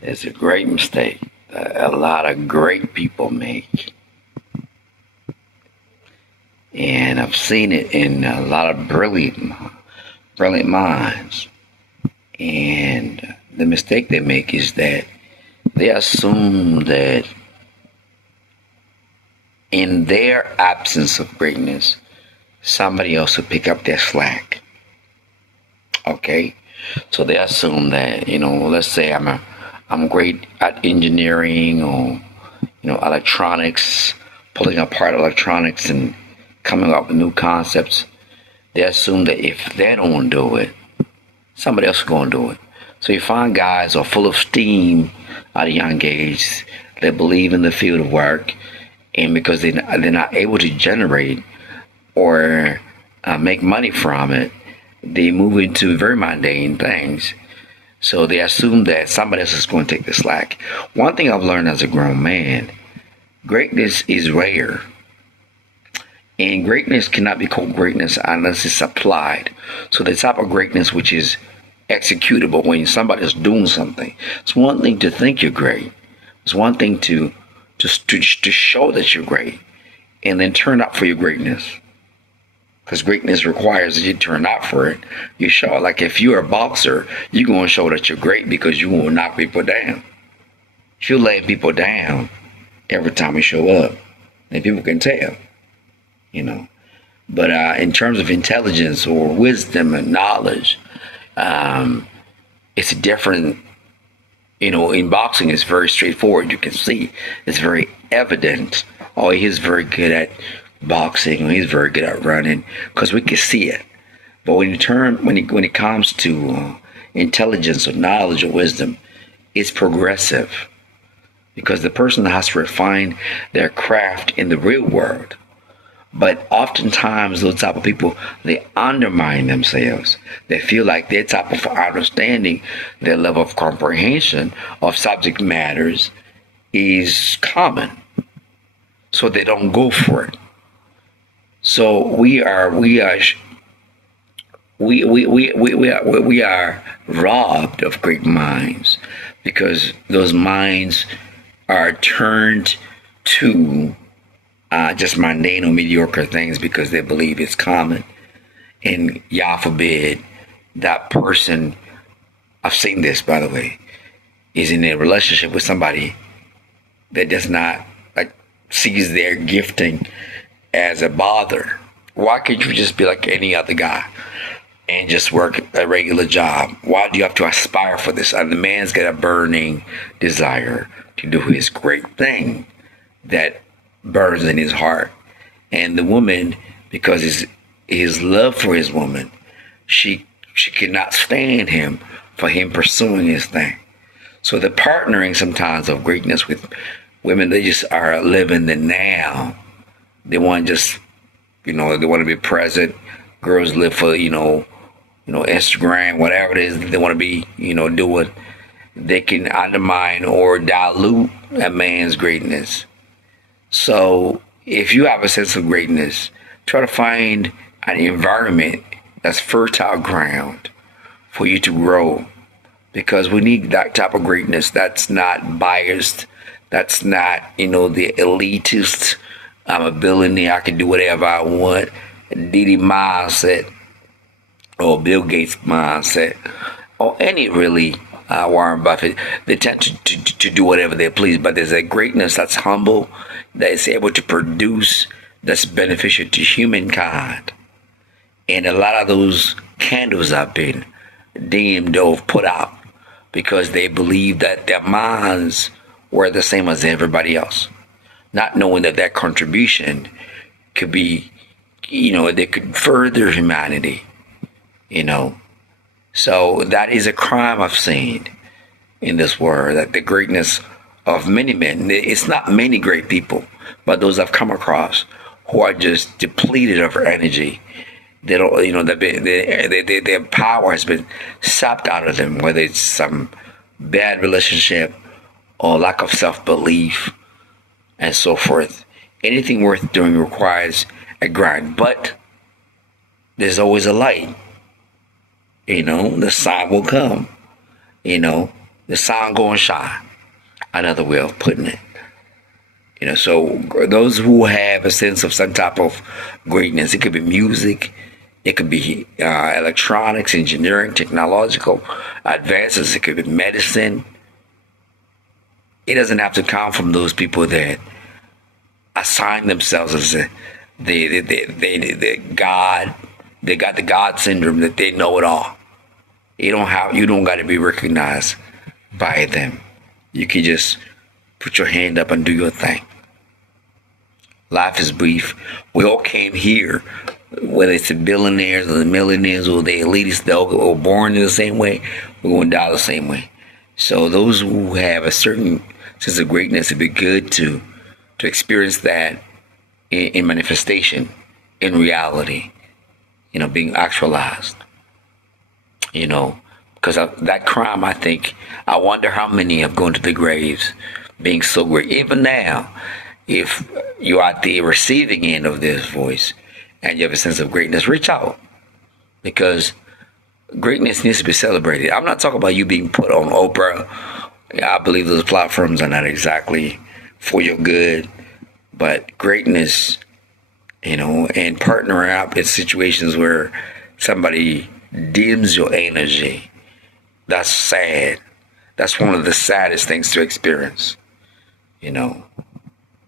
It's a great mistake that a lot of great people make. And I've seen it in a lot of brilliant minds. And the mistake they make is that they assume that in their absence of greatness, somebody else will pick up their slack. Okay? So they assume that, let's say I'm great at engineering or, electronics, pulling apart electronics and coming up with new concepts. They assume that if they don't do it, somebody else is going to do it. So you find guys are full of steam at a young age. They believe in the field of work, and because they're not able to generate or make money from it, they move into very mundane things. So they assume that somebody else is going to take the slack. One thing I've learned as a grown man, greatness is rare. And greatness cannot be called greatness unless it's applied. So the type of greatness which is executable when somebody's doing something. It's one thing to think you're great. It's one thing to show that you're great and then turn up for your greatness. Because greatness requires that you turn out for it. You show, like if you're a boxer, you're going to show that you're great because you will knock people down. If you lay people down every time you show up, then people can tell, But in terms of intelligence or wisdom and knowledge, it's different. In boxing, it's very straightforward. You can see it's very evident. Oh, he's very good at boxing, or he's very good at running, because we can see it. But when it comes to intelligence or knowledge or wisdom, it's progressive, because the person has to refine their craft in the real world. But oftentimes those type of people, they undermine themselves. They feel like their type of understanding, their level of comprehension of subject matters is common, so they don't go for it. So we are robbed of great minds, because those minds are turned to just mundane or mediocre things because they believe it's common. And Yah forbid that person, I've seen this by the way, is in a relationship with somebody that does not sees their gifting as a bother. Why can't you just be like any other guy and just work a regular job? Why do you have to aspire for this? And the man's got a burning desire to do his great thing that burns in his heart. And the woman, because his love for his woman, she cannot stand him for him pursuing his thing. So the partnering sometimes of greatness with women, they just are living the now. They want to just, they want to be present. Girls live for, Instagram, whatever it is that they want to be, doing. They can undermine or dilute a man's greatness. So if you have a sense of greatness, try to find an environment that's fertile ground for you to grow, because we need that type of greatness that's not biased, that's not, the elitist ability. I can do whatever I want. Diddy mindset, or Bill Gates mindset, or any really Warren Buffett. They tend to do whatever they please, but there's a greatness that's humble, that is able to produce, that's beneficial to humankind. And a lot of those candles have been dimmed or put out because they believe that their minds were the same as everybody else, not knowing that that contribution could be, they could further humanity, So that is a crime I've seen in this world, that the greatness of many men, it's not many great people, but those I've come across who are just depleted of energy. They don't, their power has been sapped out of them, whether it's some bad relationship or lack of self-belief and so forth. Anything worth doing requires a grind, but there's always a light. The sun will come. The sun gonna shine. Another way of putting it. So those who have a sense of some type of greatness, it could be music, it could be electronics, engineering, technological advances, it could be medicine. It doesn't have to come from those people that assign themselves as the God. They got the God syndrome that they know it all. You don't got to be recognized by them. You can just put your hand up and do your thing. Life is brief. We all came here, whether it's the billionaires or the millionaires or the elitists, they all were born in the same way. We're going to die the same way. So those who have a certain sense of greatness, it'd be good to experience that in manifestation, in reality, being actualized. Because of that crime, I wonder how many have gone to the graves being so great. Even now, if you're at the receiving end of this voice and you have a sense of greatness, reach out, because greatness needs to be celebrated. I'm not talking about you being put on Oprah. I believe those platforms are not exactly for your good, but greatness, and partnering up in situations where somebody dims your energy, that's sad. That's one of the saddest things to experience.